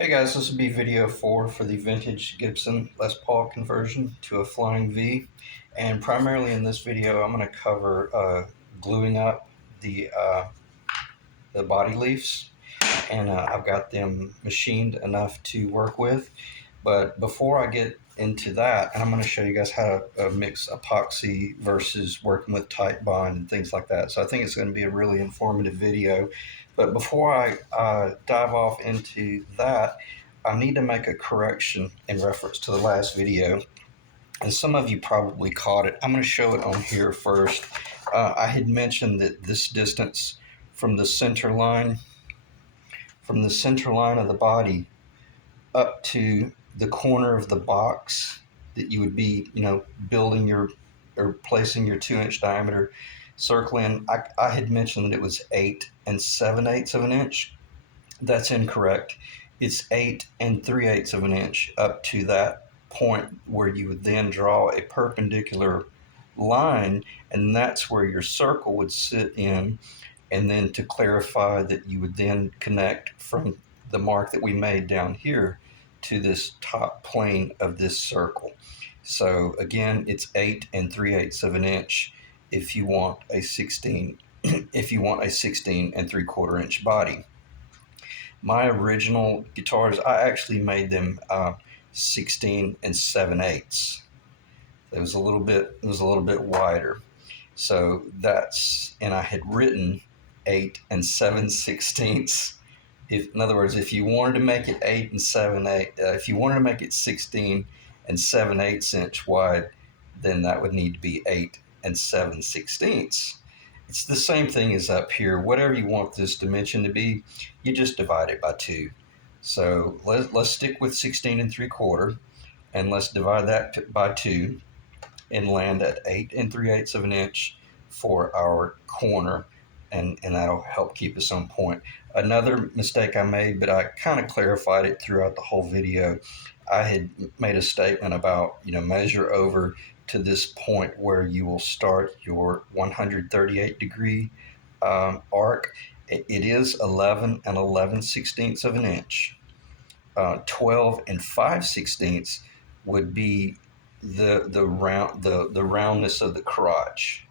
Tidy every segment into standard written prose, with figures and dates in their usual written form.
Hey guys, this will be video 4 for the vintage Gibson Les Paul conversion to a Flying V. And primarily in this video, I'm going to cover gluing up the body leaves. And I've got them machined enough to work with. But before I get into that, and I'm going to show you guys how to mix epoxy versus working with Titebond and things like that. So I think it's going to be a really informative video. But before I dive off into that, I need to make a correction in reference to the last video. And some of you probably caught it. I'm going to show it on here first. I had mentioned that this distance from the center line of the body up to the corner of the box that you would be, building your or placing your 2-inch diameter circle in. I had mentioned that it was 8 7/8 of an inch. That's incorrect. It's 8 3/8 of an inch up to that point where you would then draw a perpendicular line, and that's where your circle would sit in. And then to clarify that, you would then connect from the mark that we made down here to this top plane of this circle. So again, it's 8 3/8 of an inch if you want a 16 if you want a 16 3/4 inch body. My original guitars, I actually made them 16 7/8. It was a little bit wider. So and I had written 8 7/16. In other words, if you wanted to make it 8 7/8, if you wanted to make it 16 7/8 inch wide, then that would need to be 8 7/16. It's the same thing as up here. Whatever you want this dimension to be, you just divide it by 2. So let's stick with 16 3/4, and let's divide that by 2 and land at 8 3/8 of an inch for our corner, and that'll help keep us on point. Another mistake I made, but I kind of clarified it throughout the whole video. I had made a statement about, measure over to this point where you will start your 138-degree arc. It is 11 11/16 of an inch. 12 5/16 would be the roundness of the crotch.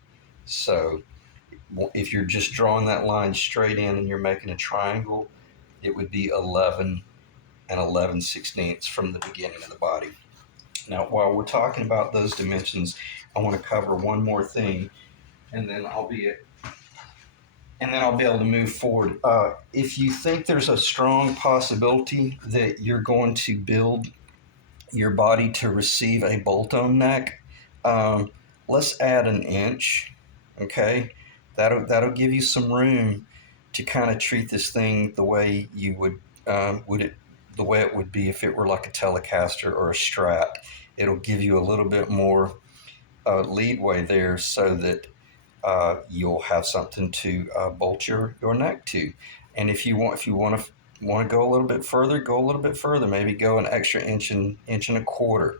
So if you're just drawing that line straight in and you're making a triangle, it would be 11 11/16 from the beginning of the body. Now, while we're talking about those dimensions, I want to cover one more thing, and then I'll be able to move forward. If you think there's a strong possibility that you're going to build your body to receive a bolt-on neck, let's add an inch. Okay, that'll give you some room to kind of treat this thing the way you the way it would be if it were like a Telecaster or a Strat. It'll give you a little bit more leadway there, so that you'll have something to bolt your neck to. And if you want to go a little bit further, go a little bit further. Maybe go an extra inch and a quarter.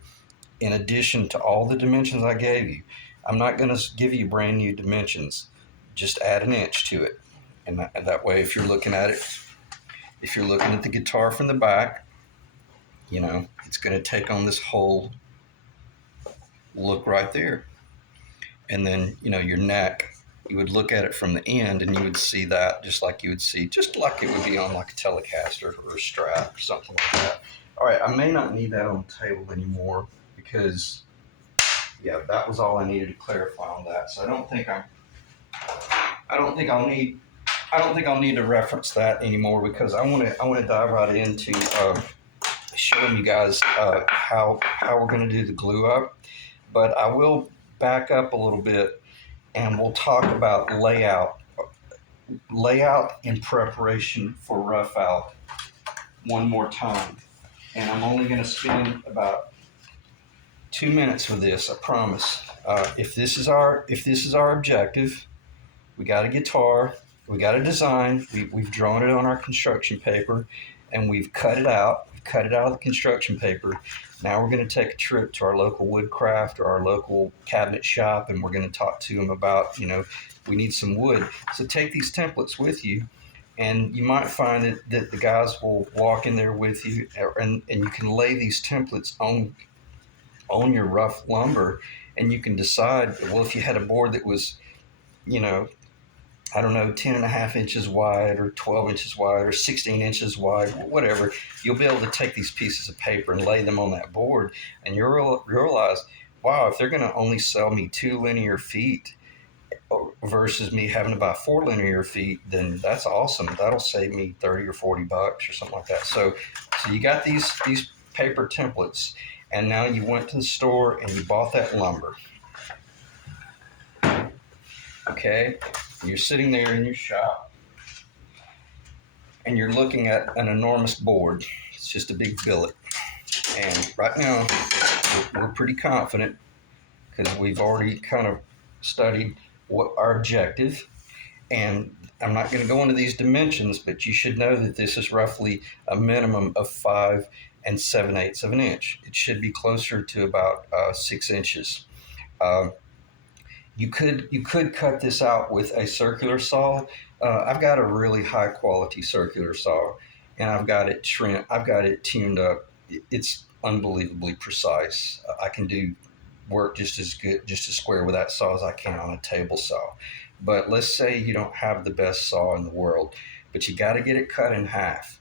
In addition to all the dimensions I gave you, I'm not going to give you brand new dimensions. Just add an inch to it, and that way, if you're looking at the guitar from the back, it's going to take on this whole look right there. And then, your neck, you would look at it from the end and you would see that just like it would be on like a Telecaster or a Strat or something like that. All right, I may not need that on the table anymore because, yeah, that was all I needed to clarify on that. So I don't think I'll need to reference that anymore, because I want to dive right into showing you guys how we're going to do the glue up. But I will back up a little bit, and we'll talk about layout in preparation for rough out one more time. And I'm only going to spend about 2 minutes with this, I promise. If this is our objective, we got a guitar, we got a design, we've drawn it on our construction paper, and we've cut it out. We've cut it out of the construction paper. Now we're going to take a trip to our local woodcraft or our local cabinet shop, and we're going to talk to them about, we need some wood. So take these templates with you, And you might find that the guys will walk in there with you, and you can lay these templates on your rough lumber, and you can decide, well, if you had a board that was, you know, I don't know, 10 and a half inches wide or 12 inches wide or 16 inches wide, whatever, you'll be able to take these pieces of paper and lay them on that board. And you'll realize, wow, if they're going to only sell me 2 linear feet versus me having to buy 4 linear feet, then that's awesome. That'll save me 30 or 40 bucks or something like that. So you got these paper templates, and now you went to the store and you bought that lumber. Okay, you're sitting there in your shop and you're looking at an enormous board. It's just a big billet. And right now, we're pretty confident because we've already kind of studied what our objective. And I'm not going to go into these dimensions, but you should know that this is roughly a minimum of 5 7/8 of an inch. It should be closer to about 6 inches. Uh, you could cut this out with a circular saw. I've got a really high quality circular saw, and I've got it trimmed. I've got it tuned up. It's unbelievably precise. I can do work just as good, just as square with that saw as I can on a table saw. But let's say you don't have the best saw in the world, but you got to get it cut in half.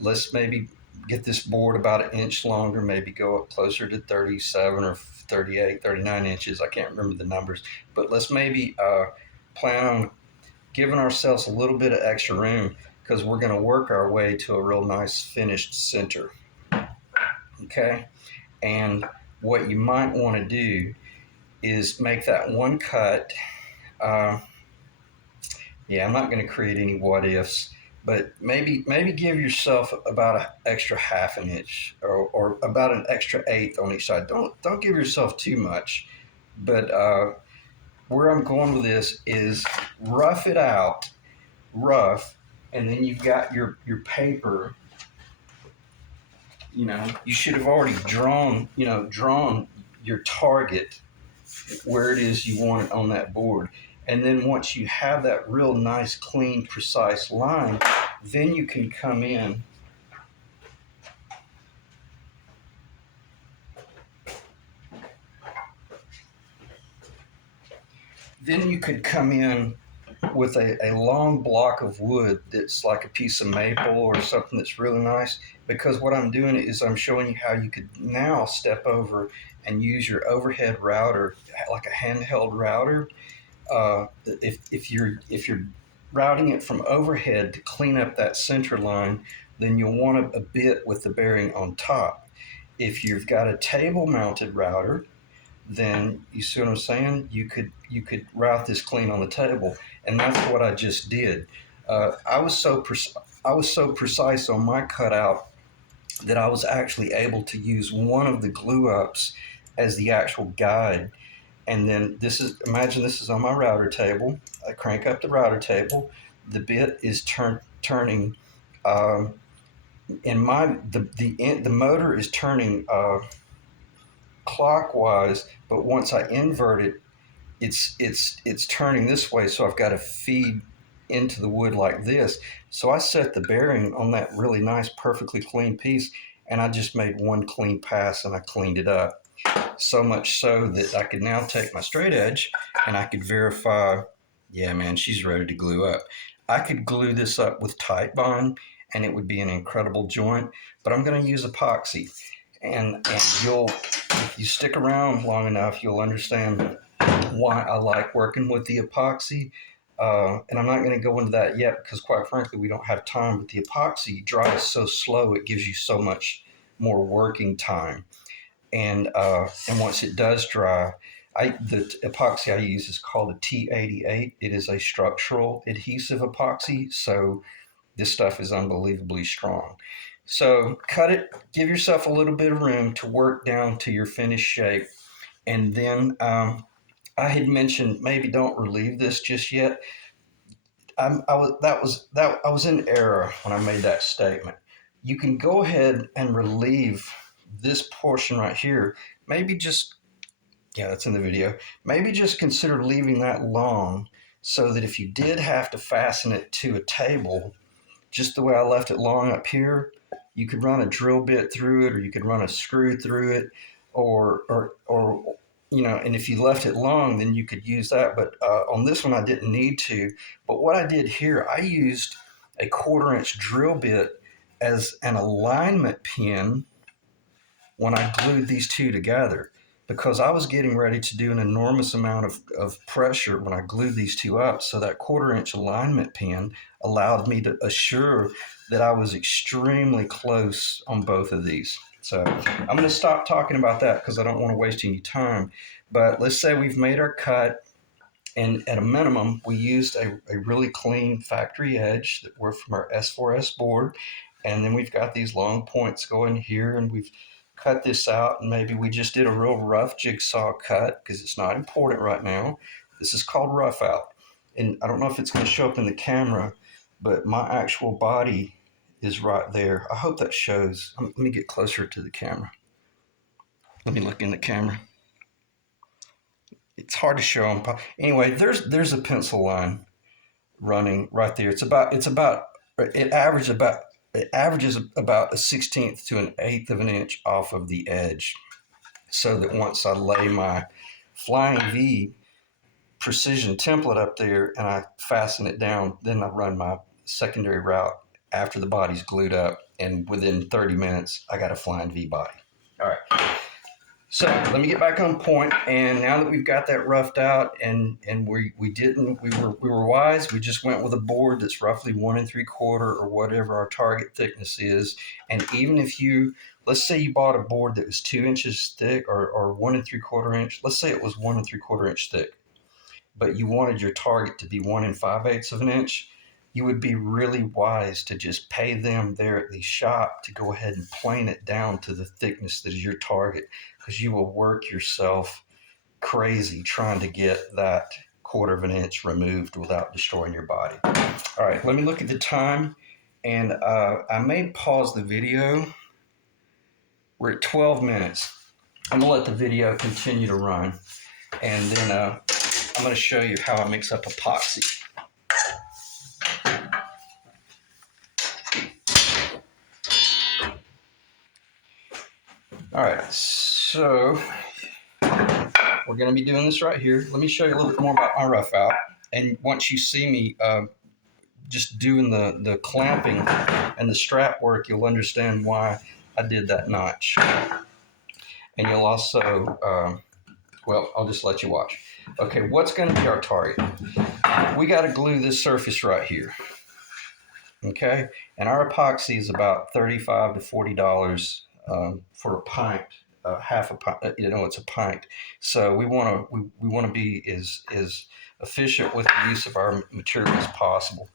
Let's maybe get this board about an inch longer, maybe go up closer to 37 or 38, 39 inches. I can't remember the numbers, but let's maybe plan on giving ourselves a little bit of extra room because we're going to work our way to a real nice finished center. Okay? And what you might want to do is make that one cut. Yeah, I'm not going to create any what ifs, but maybe give yourself about an extra half an inch or about an extra eighth on each side. Don't give yourself too much. But where I'm going with this is rough it out, rough, and then you've got your paper. You should have already drawn your target where it is you want it on that board. And then once you have that real nice, clean, precise line, then you can come in with a long block of wood that's like a piece of maple or something that's really nice, because what I'm doing is I'm showing you how you could now step over and use your overhead router like a handheld router. If you're routing it from overhead to clean up that center line, then you'll want a bit with the bearing on top. If you've got a table mounted router, then you see what I'm saying? You could route this clean on the table, and that's what I just did. I was so precise on my cutout that I was actually able to use one of the glue ups as the actual guide. And then imagine this is on my router table. I crank up the router table. The bit is turning. The motor is turning clockwise, but once I invert it, it's turning this way. So I've got to feed into the wood like this. So I set the bearing on that really nice, perfectly clean piece, and I just made one clean pass and I cleaned it up. So much so that I could now take my straight edge and I could verify, yeah, man, she's ready to glue up. I could glue this up with Titebond and it would be an incredible joint, but I'm going to use epoxy. And if you stick around long enough, you'll understand why I like working with the epoxy. And I'm not going to go into that yet because, quite frankly, we don't have time. But the epoxy dries so slow, it gives you so much more working time. And once it does dry, the epoxy I use is called a T88. It is a structural adhesive epoxy, so this stuff is unbelievably strong. So cut it, give yourself a little bit of room to work down to your finished shape. And then I had mentioned maybe don't relieve this just yet. I was in error when I made that statement. You can go ahead and relieve this portion right here. Maybe just, yeah, that's in the video. Maybe just consider leaving that long so that if you did have to fasten it to a table, just the way I left it long up here, you could run a drill bit through it, or you could run a screw through it, or you know, and if you left it long, then you could use that. But on this one, I didn't need to. But what I did here, I used a 1/4 inch drill bit as an alignment pin when I glued these two together, because I was getting ready to do an enormous amount of pressure when I glued these two up. So that 1/4 inch alignment pin allowed me to assure that I was extremely close on both of these. So I'm going to stop talking about that because I don't want to waste any time. But let's say we've made our cut, and at a minimum, we used a really clean factory edge that were from our S4S board. And then we've got these long points going here, and we've cut this out. And maybe we just did a real rough jigsaw cut because it's not important right now. This is called rough out. And I don't know if it's going to show up in the camera, but my actual body is right there. I hope that shows. Let me get closer to the camera. Let me look in the camera. It's hard to show them. Anyway, there's a pencil line running right there. It averages about a 1/16 to an 1/8 of an inch off of the edge, so that once I lay my Flying V precision template up there and I fasten it down, then I run my secondary route after the body's glued up, and within 30 minutes I got a Flying V body. All right. So let me get back on point. And now that we've got that roughed out, and we were wise. We just went with a board that's roughly 1 3/4 or whatever our target thickness is. And even if let's say you bought a board that was 2 inches thick, or 1 3/4 inch. Let's say it was 1 3/4 inch thick, but you wanted your target to be 1 5/8 of an inch. You would be really wise to just pay them there at the shop to go ahead and plane it down to the thickness that is your target, because you will work yourself crazy trying to get that 1/4 of an inch removed without destroying your body. All right, let me look at the time, and I may pause the video. We're at 12 minutes. I'm gonna let the video continue to run, and then I'm gonna show you how I mix up epoxy. All right, so we're going to be doing this right here. Let me show you a little bit more about my rough out. And once you see me just doing the clamping and the strap work, you'll understand why I did that notch. And you'll also, well, I'll just let you watch. Okay, what's going to be our target? We got to glue this surface right here. Okay, and our epoxy is about $35 to $40 for a pint, half a pint. It's a pint. So we want to be as efficient with the use of our material as possible.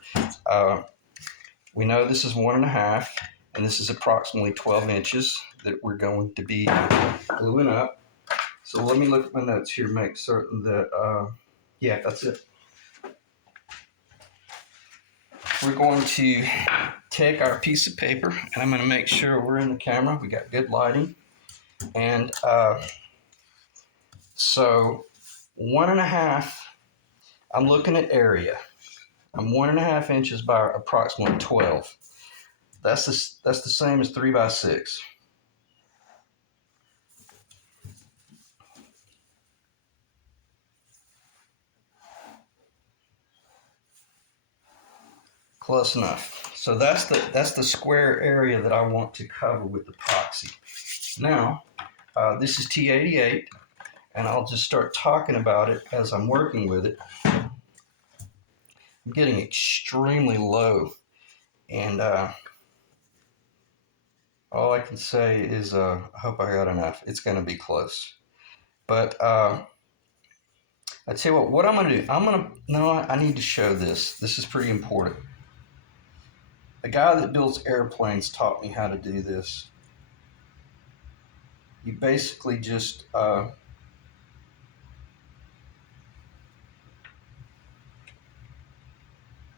We know this is 1.5, and this is approximately 12 inches that we're going to be gluing up. So let me look at my notes here, make certain that yeah, that's it. We're going to take our piece of paper, and I'm going to make sure we're in the camera. We got good lighting. And so 1.5, I'm looking at area. I'm 1.5 inches by approximately 12. That's the same as 3x6. Close enough. So that's the square area that I want to cover with epoxy. Now, this is T88, and I'll just start talking about it as I'm working with it. I'm getting extremely low, and all I can say is I hope I got enough. It's going to be close. But I tell you what I'm going to do. I need to show this. This is pretty important. The guy that builds airplanes taught me how to do this. You basically just hold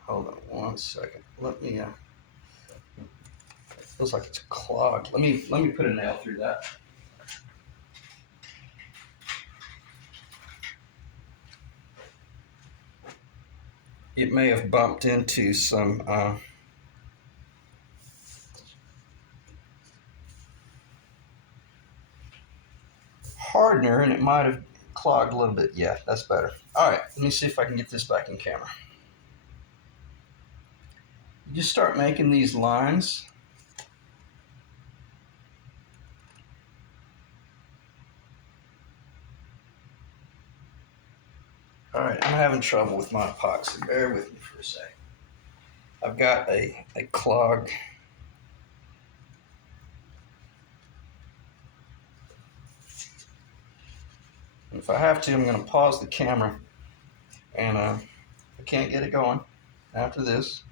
on one second. Let me it feels like it's clogged. Let me put a nail through that. it may have bumped into some hardener, and it might have clogged a little bit. Yeah, that's better. All right, let me see if I can get this back in camera. You just start making these lines. All right, I'm having trouble with my epoxy. Bear with me for a sec. I've got a clog. If I have to, I'm going to pause the camera, and I can't get it going after this.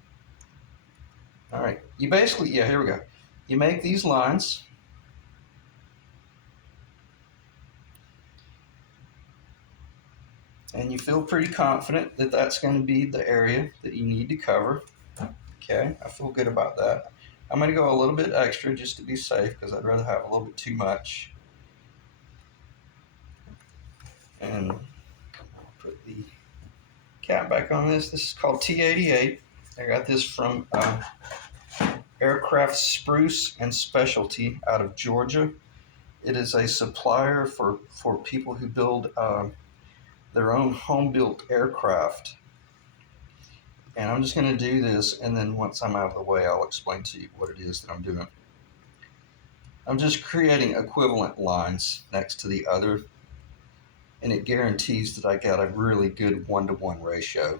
All right, you basically, yeah, here we go. You make these lines. And you feel pretty confident that that's going to be the area that you need to cover. Okay, I feel good about that. I'm going to go a little bit extra just to be safe because I'd rather have a little bit too much. And I'll put the cap back on this. This is called T88. I got this from Aircraft Spruce and Specialty out of Georgia. It is a supplier for people who build their own home-built aircraft. And I'm just going to do this, and then once I'm out of the way, I'll explain to you what it is that I'm doing. I'm just creating equivalent lines next to the other, and it guarantees that I got a really good 1-to-1 ratio.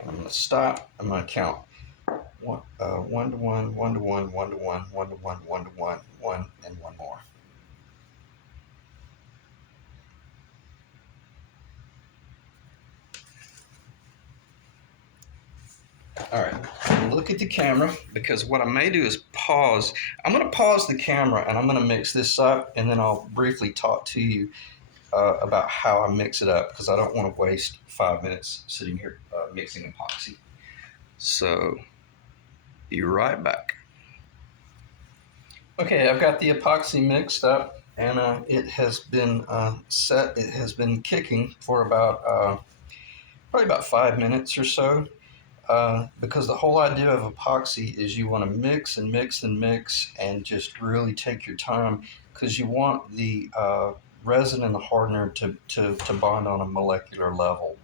And I'm going to stop. I'm going to count 1-to-1, 1-to-1, 1-to-1, 1-to-1, 1-to-1, 1, and one more. All right, look at the camera, because what I may do is pause. I'm going to pause the camera, and I'm going to mix this up, and then I'll briefly talk to you about how I mix it up, because I don't want to waste 5 minutes sitting here mixing epoxy. So, be right back. Okay, I've got the epoxy mixed up, and it has been set. It has been kicking for about probably about 5 minutes or so. Because the whole idea of epoxy is you want to mix and mix and mix and just really take your time, because you want the resin and the hardener to bond on a molecular level.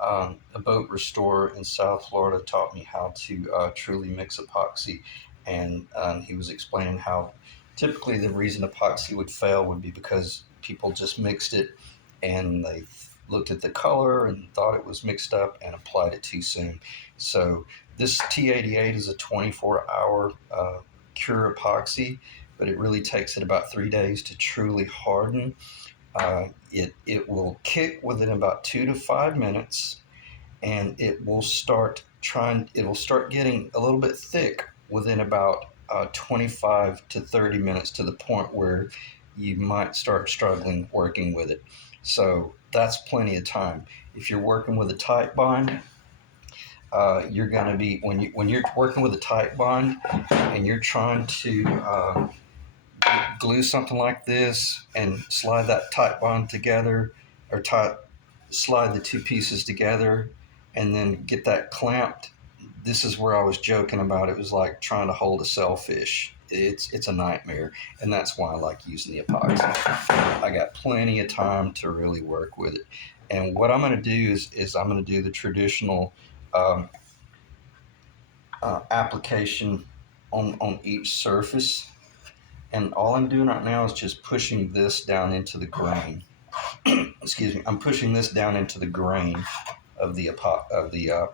A boat restorer in South Florida taught me how to truly mix epoxy, and he was explaining how typically the reason epoxy would fail would be because people just mixed it and they looked at the color and thought it was mixed up and applied it too soon. So this T88 is a 24-hour cure epoxy, but it really takes it about 3 days to truly harden. It will kick within about 2 to 5 minutes, and it'll start getting a little bit thick within about 25 to 30 minutes, to the point where you might start struggling working with it. So that's plenty of time. If you're working with a Titebond, you're going to be, when you're working with a Titebond and you're trying to glue something like this and slide that Titebond together, or slide the two pieces together and then get that clamped. This is where I was joking about it was like trying to hold a sailfish. It's a nightmare, and that's why I like using the epoxy. I got plenty of time to really work with it. And what I'm going to do is I'm going to do the traditional application on each surface. And all I'm doing right now is just pushing this down into the grain. Excuse me. I'm pushing this down into the grain of the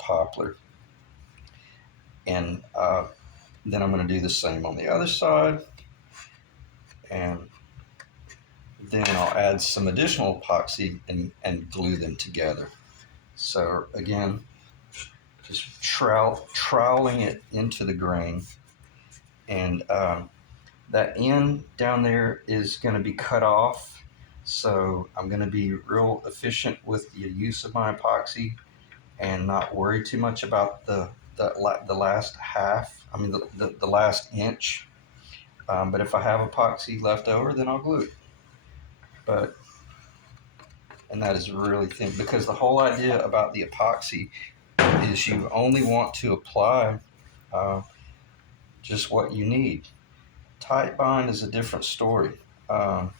poplar. And then I'm going to do the same on the other side. And then I'll add some additional epoxy and glue them together. So again, just troweling it into the grain. And that end down there is going to be cut off. So I'm going to be real efficient with the use of my epoxy and not worry too much about the last half. I mean the last inch. But if I have epoxy left over, then I'll glue it. But and that is really thin, because the whole idea about the epoxy is you only want to apply uh, just what you need. Titebond is a different story, um,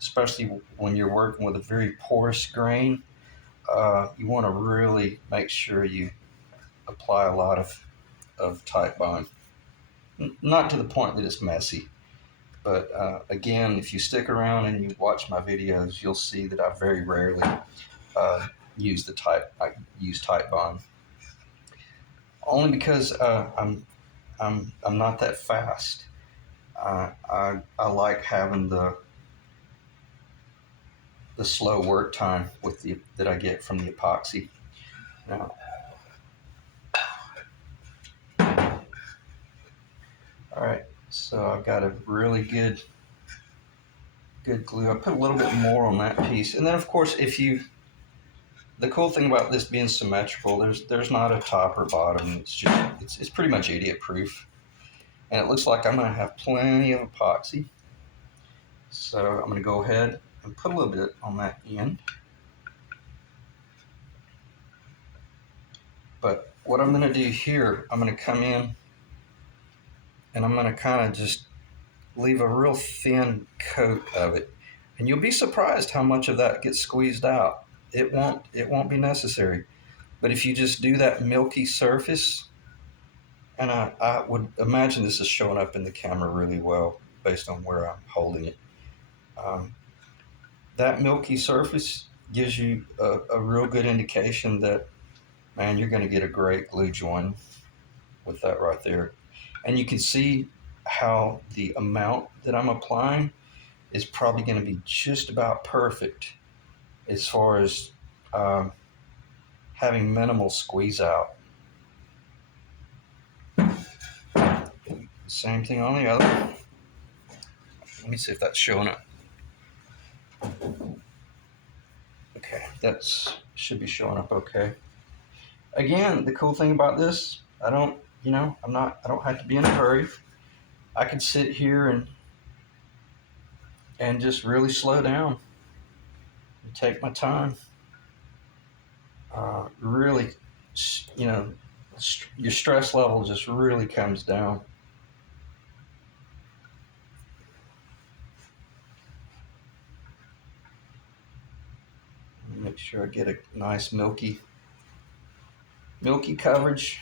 especially when you're working with a very porous grain. You want to really make sure you apply a lot of Titebond. Not to the point that it's messy, but again, if you stick around and you watch my videos, you'll see that I very rarely uh, I use Titebond, only because I'm not that fast. I like having the slow work time with the that I get from the epoxy. Now, all right, so I've got a really good glue. I put a little bit more on that piece, and then of course, if you the cool thing about this being symmetrical, there's not a top or bottom. It's pretty much idiot proof, and it looks like I'm going to have plenty of epoxy. So I'm going to go ahead and put a little bit on that end. But what I'm going to do here, I'm going to come in and I'm going to kind of just leave a real thin coat of it. And you'll be surprised how much of that gets squeezed out. It won't be necessary. But if you just do that milky surface, and I would imagine this is showing up in the camera really well based on where I'm holding it. Um, that milky surface gives you a real good indication that, man, you're going to get a great glue joint with that right there. And you can see how the amount that I'm applying is probably going to be just about perfect as far as um, having minimal squeeze out. Same thing on the other. Let me see if that's showing up. Okay, that should be showing up okay. Again, the cool thing about this, I don't have to be in a hurry. I can sit here and just really slow down and take my time. Really, you know, your stress level just really comes down. Make sure I get a nice milky coverage.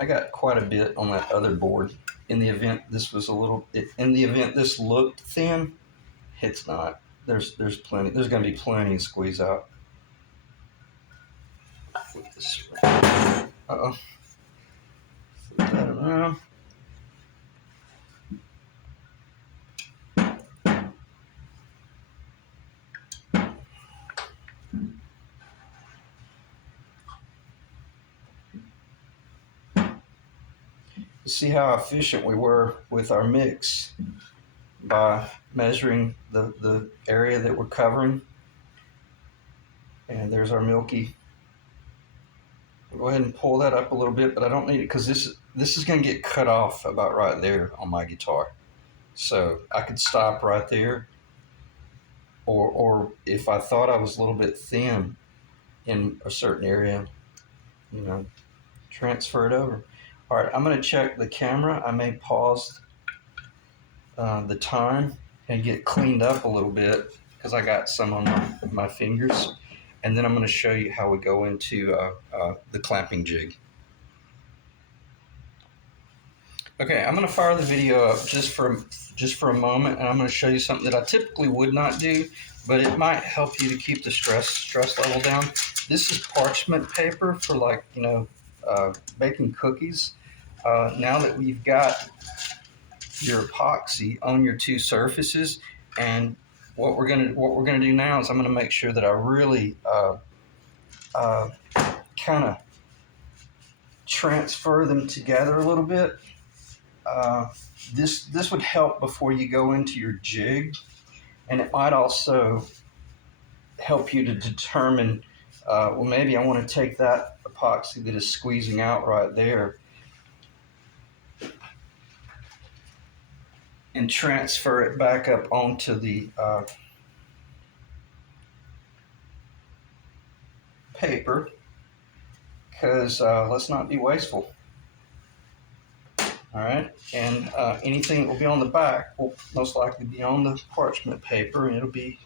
I got quite a bit on that other board. In the event this looked thin, it's not. There's plenty. There's going to be plenty of squeeze out. Flip this. Uh-oh. Flip that around. You see how efficient we were with our mix by measuring the area that we're covering. And there's our milky. We'll go ahead and pull that up a little bit, but I don't need it because this is going to get cut off about right there on my guitar. So I could stop right there, or if I thought I was a little bit thin in a certain area, transfer it over. All right, I'm going to check the camera. I may pause the time and get cleaned up a little bit because I got some on my fingers. And then I'm going to show you how we go into the clamping jig. Okay, I'm going to fire the video up just for a moment, and I'm going to show you something that I typically would not do, but it might help you to keep the stress level down. This is parchment paper for baking cookies. Now that we've got your epoxy on your two surfaces, and what we're gonna do now is I'm gonna make sure that I really kind of transfer them together a little bit. This would help before you go into your jig, and it might also help you to determine, well, maybe I want to take that epoxy that is squeezing out right there and transfer it back up onto the paper, because let's not be wasteful. All right, and anything that will be on the back will most likely be on the parchment paper, and it'll be,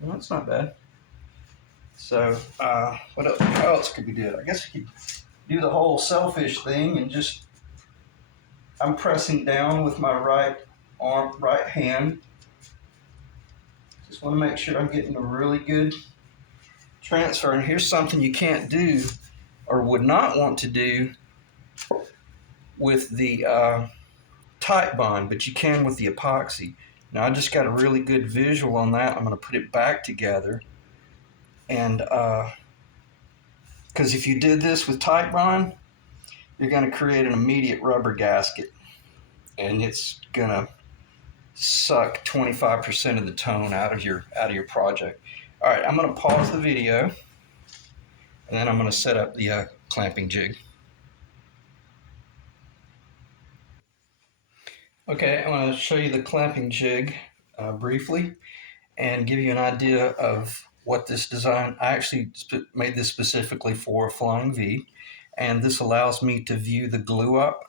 well, it's not bad. So what else, how else could we do it? I guess we could do the whole selfish thing and just, I'm pressing down with my right hand. Just want to make sure I'm getting a really good transfer. And here's something you can't do or would not want to do with the Titebond, but you can with the epoxy. Now I just got a really good visual on that. I'm going to put it back together, and because if you did this with Titebond, you're going to create an immediate rubber gasket, and it's going to suck 25% of the tone out of your project. All right, I'm going to pause the video, and then I'm going to set up the clamping jig. Okay, I'm going to show you the clamping jig briefly and give you an idea of what this design, I actually made this specifically for Flying V, and this allows me to view the glue up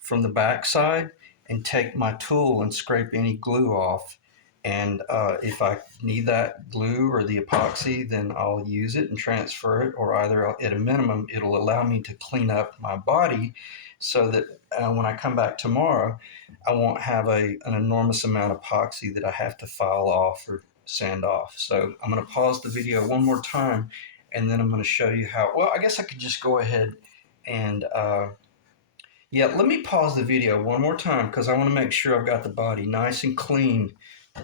from the back side and take my tool and scrape any glue off. And if I need that glue or the epoxy, then I'll use it and transfer it, or either at a minimum, it'll allow me to clean up my body so that when I come back tomorrow, I won't have an enormous amount of epoxy that I have to file off or sand off. So I'm going to pause the video one more time, and then I'm going to show you how, well, I guess I could just go ahead and, yeah, let me pause the video one more time because I want to make sure I've got the body nice and clean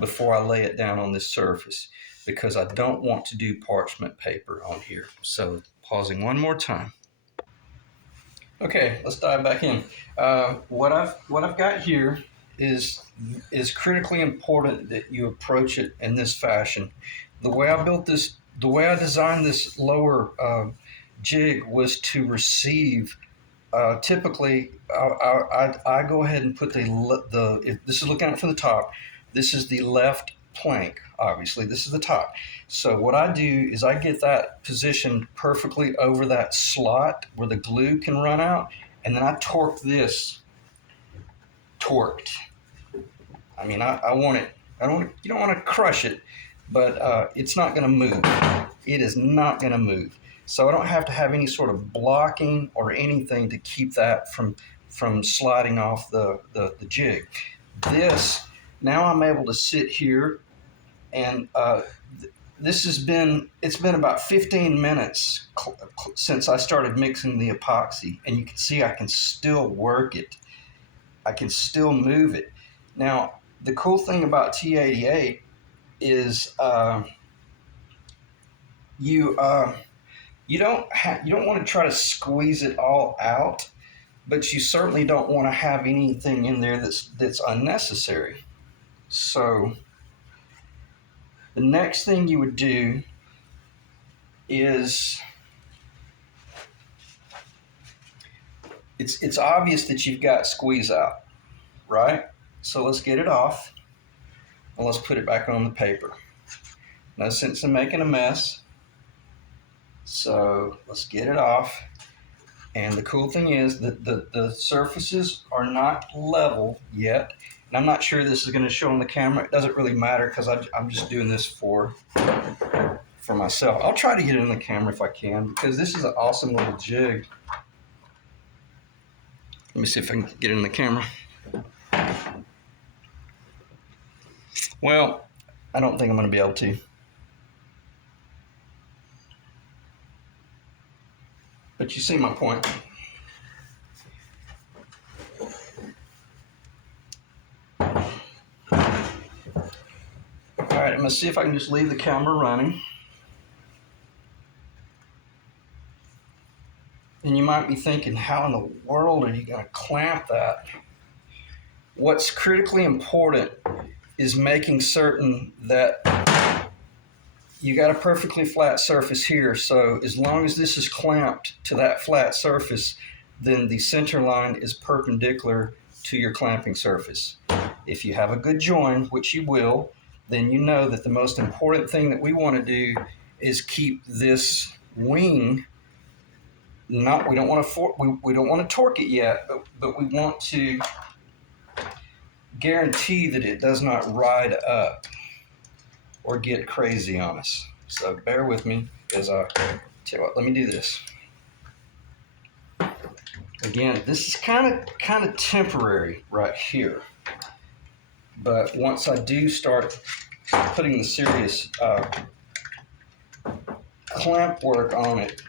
before I lay it down on this surface, because I don't want to do parchment paper on here. So pausing one more time. Okay, let's dive back in. What I've got here is critically important that you approach it in this fashion. The way I built this, the way I designed this lower jig was to receive. Typically, I go ahead and put if this is looking at it from the top, this is the left plank. Obviously, this is the top. So what I do is I get that positioned perfectly over that slot where the glue can run out, and then I torque this torqued. I mean, I want it. You don't want to crush it, but it's not going to move. It is not going to move. So I don't have to have any sort of blocking or anything to keep that from sliding off the jig. Now I'm able to sit here, and it's been about 15 minutes since I started mixing the epoxy, and you can see I can still work it. I can still move it. Now, the cool thing about T88 is you don't want to try to squeeze it all out, but you certainly don't want to have anything in there that's unnecessary. So the next thing you would do is, it's obvious that you've got squeeze out, right? So let's get it off, and let's put it back on the paper. No sense in making a mess. So let's get it off. And the cool thing is that the surfaces are not level yet. And I'm not sure this is going to show on the camera. It doesn't really matter because I'm just doing this for myself. I'll try to get it on the camera if I can, because this is an awesome little jig. Let me see if I can get it in the camera. Well, I don't think I'm going to be able to. But you see my point. All right, I'm going to see if I can just leave the camera running. And you might be thinking, how in the world are you going to clamp that? What's critically important is making certain that you got a perfectly flat surface here. So as long as this is clamped to that flat surface, then the center line is perpendicular to your clamping surface. If you have a good join, which you will, then you know that the most important thing that we want to do is keep this wing not, we don't want to we don't want to torque it yet, but we want to guarantee that it does not ride up or get crazy on us. So bear with me as I tell you what, let me do this. Again, this is kind of temporary right here. But once I do start putting the serious clamp work on it,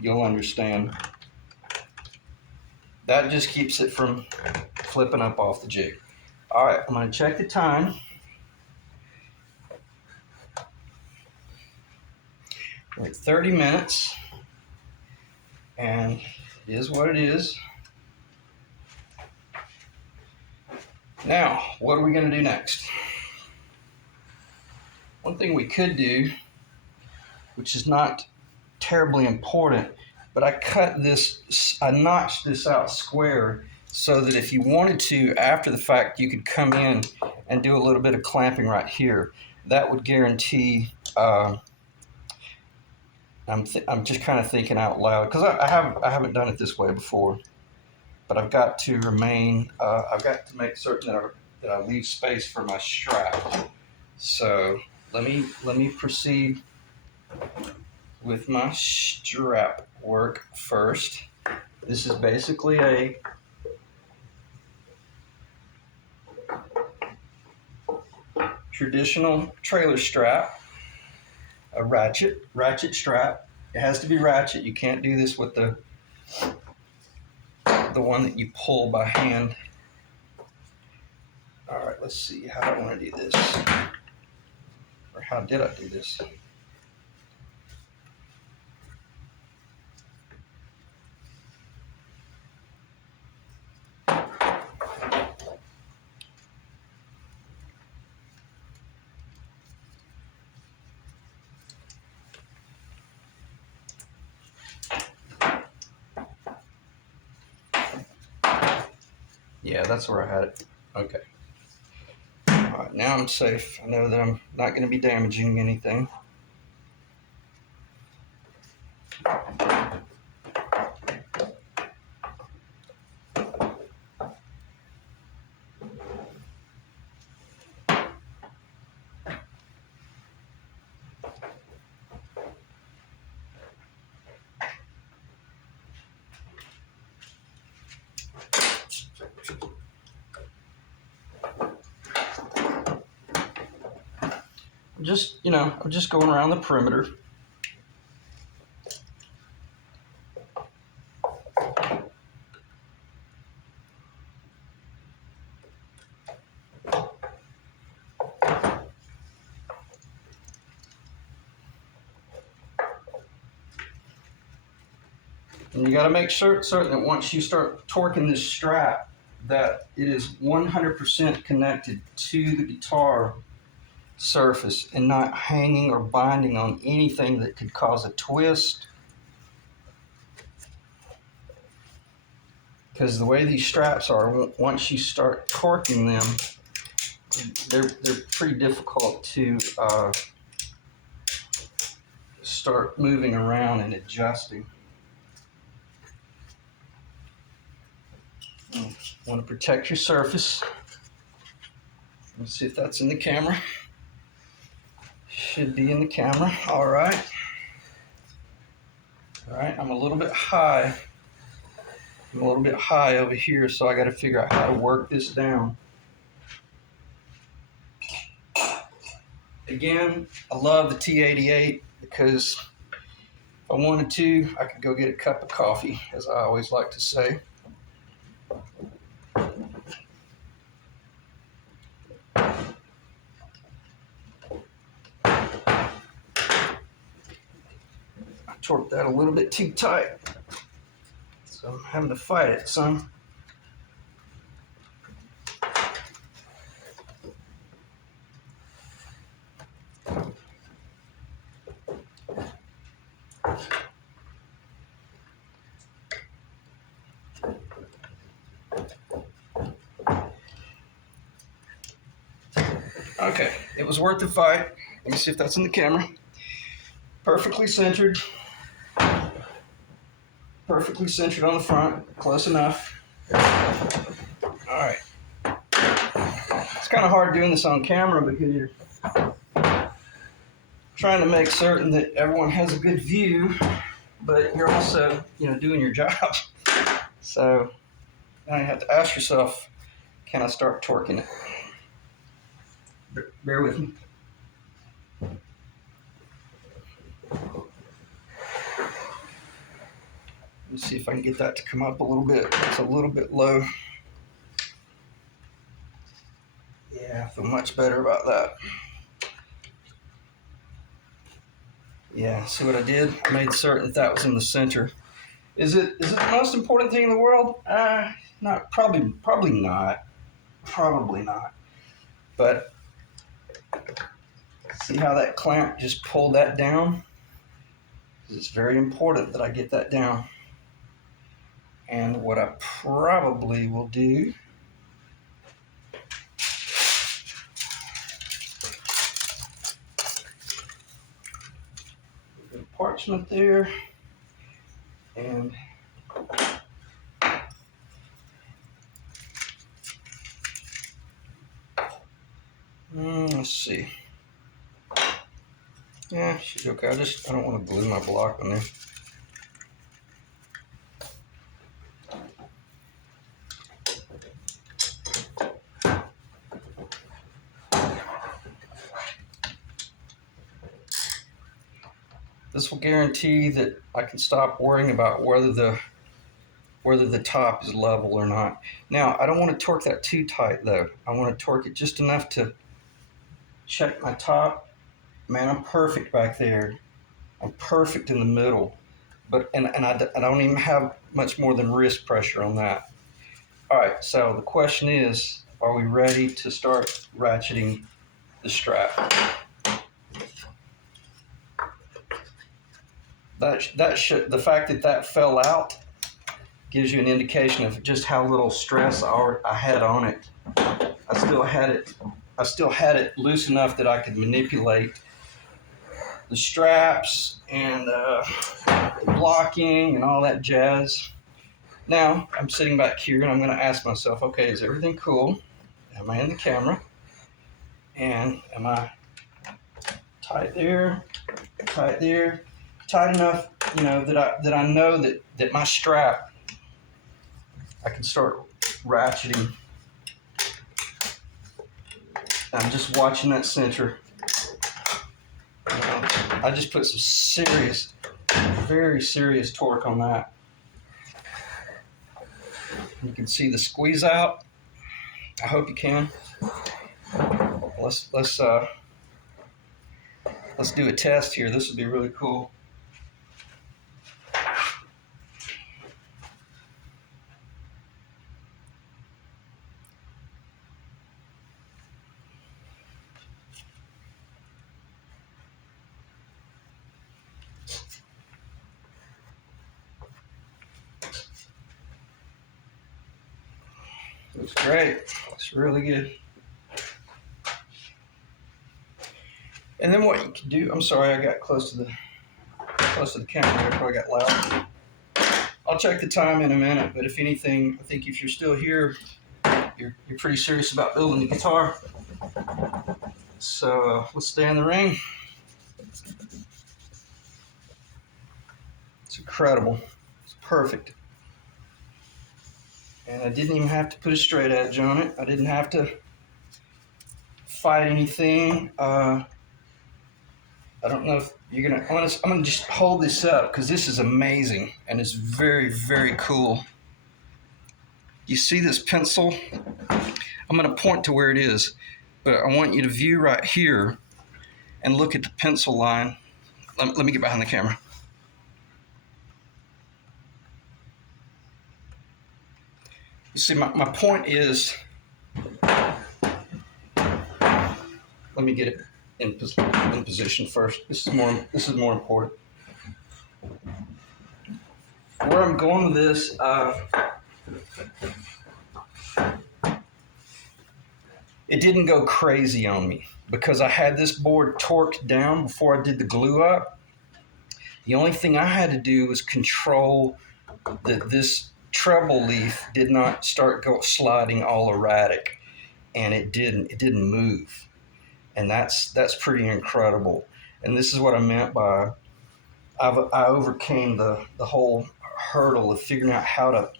you'll understand. That just keeps it from flipping up off the jig. All right, I'm going to check the time. We're at 30 minutes, and it is what it is. Now, what are we going to do next? One thing we could do, which is not terribly important, but I notched this out square so that if you wanted to, after the fact, you could come in and do a little bit of clamping right here. That would guarantee, I'm just kind of thinking out loud, because I haven't done it this way before, but I've got to make certain that I leave space for my strap. So let me proceed with my strap work first. This is basically a traditional trailer strap, a ratchet strap. It has to be ratchet. You can't do this with the one that you pull by hand. All right, let's see. How do I want to do this? Or how did I do this? Yeah, that's where I had it. Okay. All right, now I'm safe. I know that I'm not going to be damaging anything. I'm just going around the perimeter. And you got to make certain that once you start torquing this strap, that it is 100% connected to the guitar surface and not hanging or binding on anything that could cause a twist. Because the way these straps are, once you start torquing them, they're pretty difficult to start moving around and adjusting. You want to protect your surface. Let's see if that's in the camera. Should be in the camera. All right. All right, I'm a little bit high. I'm a little bit high over here, so I got to figure out how to work this down. Again, I love the T88 because if I wanted to, I could go get a cup of coffee, as I always like to say. Torque that a little bit too tight, so I'm having to fight it some. Okay, it was worth the fight. Let me see if that's in the camera. Perfectly centered. Perfectly centered on the front. Close enough. All right. It's kind of hard doing this on camera because you're trying to make certain that everyone has a good view, but you're also, doing your job. So now you have to ask yourself, can I start torquing it? Bear with me. Let me see if I can get that to come up a little bit. It's a little bit low. Yeah, I feel much better about that. Yeah, see what I did? I made certain that was in the center. Is it the most important thing in the world? Not probably not. Probably not. But see how that clamp just pulled that down? It's very important that I get that down. And what I probably will do parchment there, and let's see. Yeah, she's okay. I don't want to glue my block on there. This will guarantee that I can stop worrying about whether the top is level or not. Now, I don't want to torque that too tight though. I want to torque it just enough to check my top. Man, I'm perfect back there. I'm perfect in the middle. But I don't even have much more than wrist pressure on that. All right, so the question is, are we ready to start ratcheting the strap? The fact that fell out gives you an indication of just how little stress I had on it. I still had it loose enough that I could manipulate the straps and blocking and all that jazz. Now I'm sitting back here and I'm going to ask myself, okay, is everything cool? Am I in the camera? And am I tight there, tight there, tight enough, that I know that my strap, I can start ratcheting. I'm just watching that center. I just put some serious, very serious torque on that. You can see the squeeze out. I hope you can. Let's do a test here. This would be really cool. Looks great. Looks really good. And then what you can do, I'm sorry, I got close to the camera there, probably got loud. I'll check the time in a minute, but if anything, I think if you're still here, you're pretty serious about building the guitar. So let's stay in the ring. It's incredible. It's perfect. And I didn't even have to put a straight edge on it. I didn't have to fight anything. I don't know if you're gonna. I'm gonna just hold this up because this is amazing and it's very, very cool. You see this pencil? I'm gonna point to where it is, but I want you to view right here and look at the pencil line. Let me get behind the camera. You see, my point is, let me get it in position first. This is more important. Where I'm going with this, it didn't go crazy on me because I had this board torqued down before I did the glue up. The only thing I had to do was control that this treble leaf did not start sliding all erratic, and it didn't. It didn't move, and that's pretty incredible. And this is what I meant by I overcame the whole hurdle of figuring out how to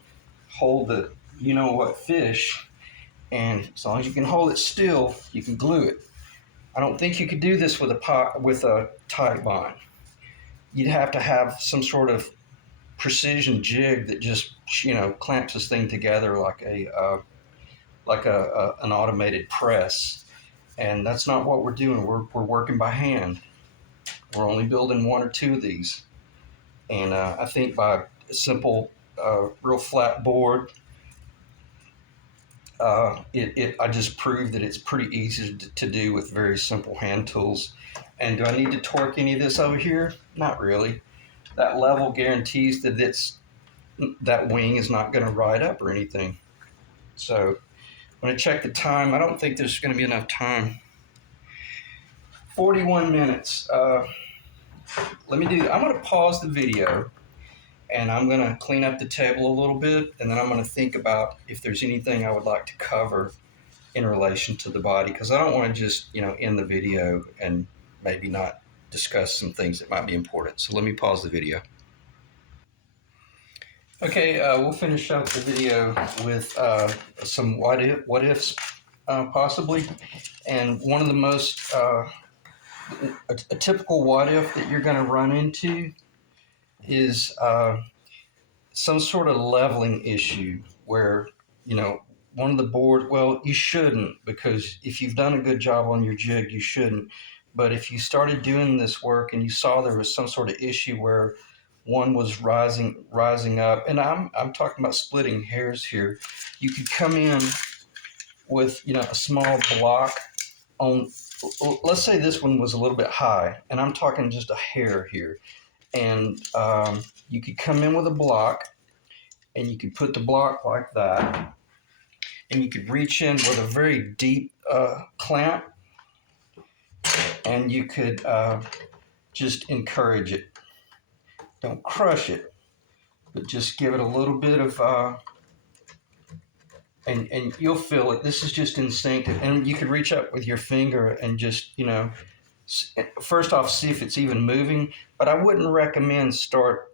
hold the you know what fish, and as long as you can hold it still, you can glue it. I don't think you could do this with a Titebond. You'd have to have some sort of precision jig that just clamps this thing together like an automated press, and that's not what we're doing. We're working by hand. We're only building one or two of these, and I think by a simple, real flat board, I just proved that it's pretty easy to do with very simple hand tools. And do I need to torque any of this over here? Not really. That level guarantees that that wing is not going to ride up or anything. So I'm going to check the time. I don't think there's going to be enough time. 41 minutes. I'm going to pause the video, and I'm going to clean up the table a little bit, and then I'm going to think about if there's anything I would like to cover in relation to the body, because I don't want to just end the video and maybe not discuss some things that might be important. So let me pause the video. Okay, we'll finish up the video with some what ifs possibly, and one of the most a typical what if that you're going to run into is some sort of leveling issue where one of the board, well, you shouldn't, because if you've done a good job on your jig, you shouldn't. But if you started doing this work and you saw there was some sort of issue where one was rising up, and I'm talking about splitting hairs here, you could come in with a small block on. Let's say this one was a little bit high, and I'm talking just a hair here, and you could come in with a block, and you could put the block like that, and you could reach in with a very deep clamp, and you could just encourage it. Don't crush it, but just give it a little bit of, and you'll feel it. This is just instinctive. And you could reach up with your finger and just, first off, see if it's even moving. But I wouldn't recommend start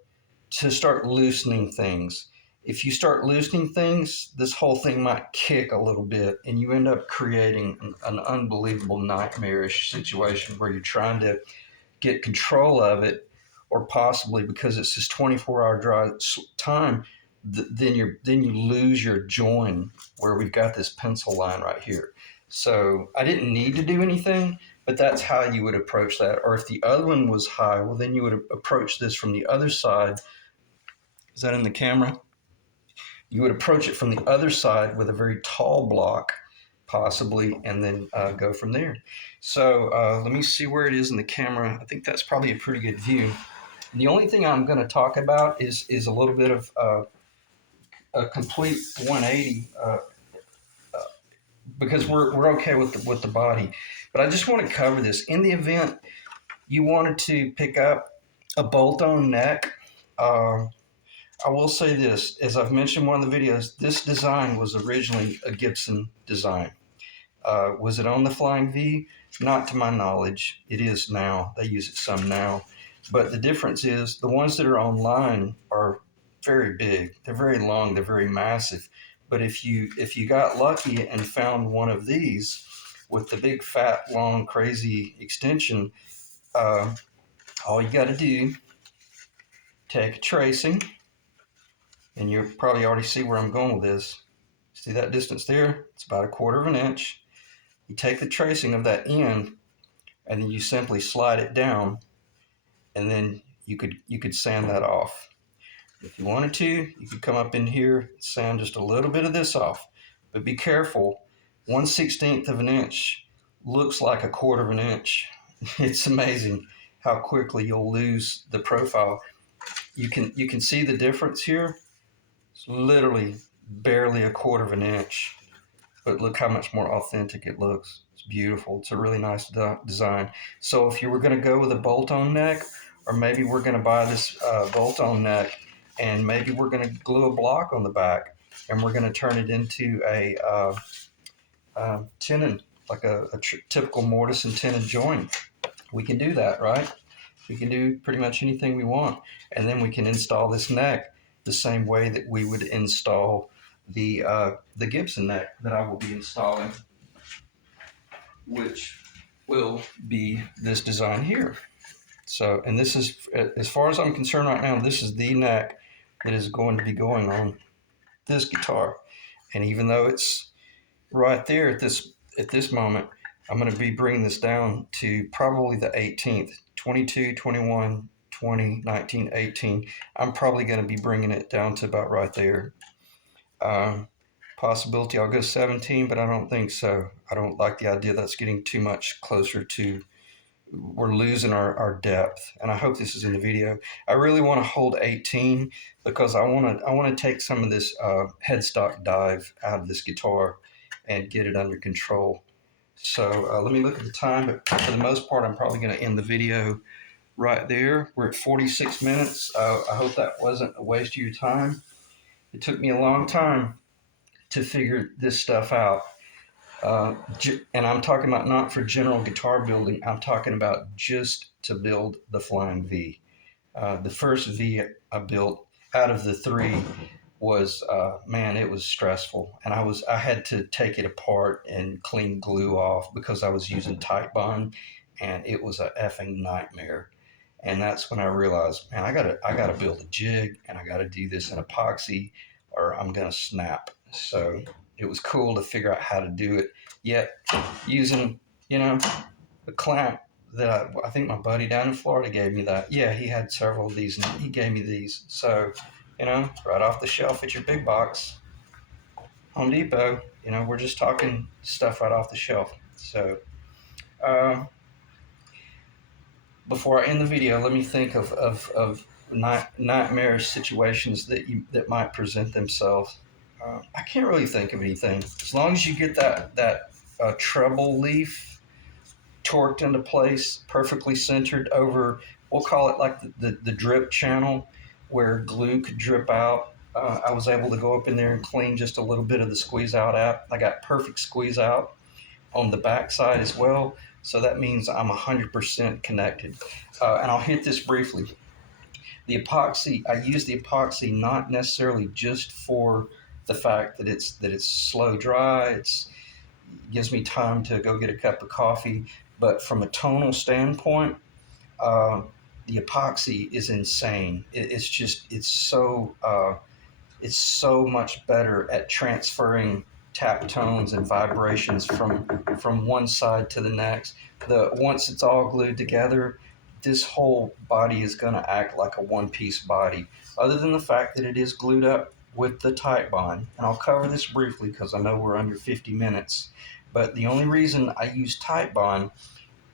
loosening things. If you start loosening things, this whole thing might kick a little bit, and you end up creating an unbelievable nightmarish situation where you're trying to get control of it, or possibly because it's this 24-hour dry time, then you lose your join where we've got this pencil line right here. So I didn't need to do anything, but that's how you would approach that. Or if the other one was high, well, then you would approach this from the other side. Is that in the camera? You would approach it from the other side with a very tall block, possibly, and then go from there. So let me see where it is in the camera. I think that's probably a pretty good view. And the only thing I'm going to talk about is a little bit of a complete 180 because we're okay with the body. But I just want to cover this. In the event you wanted to pick up a bolt-on neck, I will say this. As I've mentioned in one of the videos, this design was originally a Gibson design. Was it on the Flying V? Not to my knowledge. It is now. They use it some now. But the difference is the ones that are online are very big. They're very long. They're very massive. But if you got lucky and found one of these with the big, fat, long, crazy extension, all you got to do, take a tracing, and you probably already see where I'm going with this. See that distance there? It's about 1/4 of an inch. You take the tracing of that end, and then you simply slide it down, and then you could sand that off. If you wanted to, you could come up in here, sand just a little bit of this off. But be careful. 1/16 of an inch looks like 1/4 of an inch. It's amazing how quickly you'll lose the profile. You can see the difference here. It's literally barely 1/4 of an inch. but look how much more authentic it looks. It's beautiful. It's a really nice design. So if you were going to go with a bolt-on neck, or maybe we're going to buy this bolt-on neck, and maybe we're going to glue a block on the back, and we're going to turn it into a tenon, like a typical mortise and tenon joint. We can do that, right? We can do pretty much anything we want, and then we can install this neck the same way that we would install the Gibson neck that I will be installing, which will be this design here. So, and this is, as far as I'm concerned right now, this is the neck that is going to be going on this guitar. And even though it's right there at this moment, I'm going to be bringing this down to probably the 18th, 22, 21, 20, 19, 18. I'm probably going to be bringing it down to about right there. Possibility I'll go 17, but I don't think so. I don't like the idea that's getting too much closer to, we're losing our depth. And I hope this is in the video. I really want to hold 18 because I want to take some of this headstock dive out of this guitar and get it under control. So let me look at the time, but for the most part, I'm probably going to end the video right there. We're at 46 minutes. I hope that wasn't a waste of your time. It took me a long time to figure this stuff out. And I'm talking about not for general guitar building. I'm talking about just to build the Flying V. The first V I built out of the three was, man, it was stressful. And I had to take it apart and clean glue off because I was using Titebond, and it was a effing nightmare. And that's when I realized, man, I gotta build a jig, and I gotta do this in epoxy, or I'm gonna snap. So it was cool to figure out how to do it, yet using, a clamp that I think my buddy down in Florida gave me that. Yeah, he had several of these, and he gave me these. So, right off the shelf at your big box, Home Depot, we're just talking stuff right off the shelf. So, before I end the video, let me think of nightmare situations that might present themselves. I can't really think of anything. As long as you get that treble leaf torqued into place, perfectly centered over, we'll call it like the drip channel where glue could drip out. I was able to go up in there and clean just a little bit of the squeeze out. I got perfect squeeze out on the back side as well. So that means I'm 100% connected. And I'll hit this briefly. The epoxy, I use the epoxy not necessarily just for the fact that it's slow dry, it gives me time to go get a cup of coffee, but from a tonal standpoint, the epoxy is insane. It's so much better at transferring tap tones and vibrations from one side to the next. Once it's all glued together, this whole body is going to act like a one-piece body, other than the fact that it is glued up with the Titebond. And I'll cover this briefly because I know we're under 50 minutes. But the only reason I use Titebond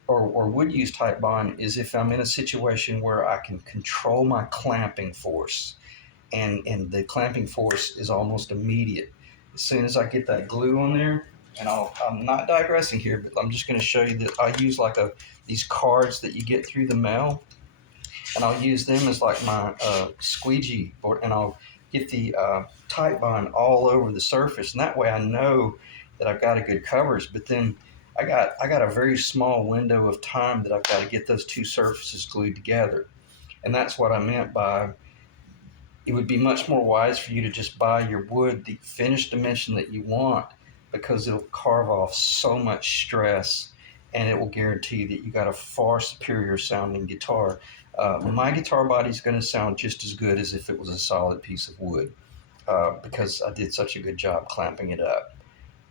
or would use Titebond is if I'm in a situation where I can control my clamping force. And the clamping force is almost immediate. As soon as I get that glue on there, and I'm not digressing here, but I'm just going to show you that I use these cards that you get through the mail, and I'll use them as like my squeegee board, and I'll get the Titebond all over the surface, and that way I know that I've got a good coverage. But then I got a very small window of time that I've got to get those two surfaces glued together, and that's what I meant by it would be much more wise for you to just buy your wood the finished dimension that you want, because it'll carve off so much stress, and it will guarantee that you got a far superior sounding guitar. My guitar body is going to sound just as good as if it was a solid piece of wood, because I did such a good job clamping it up.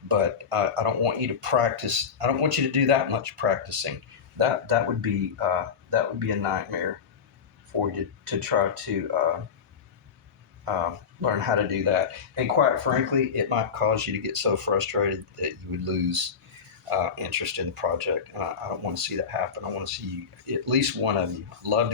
But I don't want you to practice. I don't want you to do that much practicing. That would be a nightmare for you to try to learn how to do that. And quite frankly, it might cause you to get so frustrated that you would lose interest in the project. And I don't want to see that happen. I want to see at least one of you. I'd love to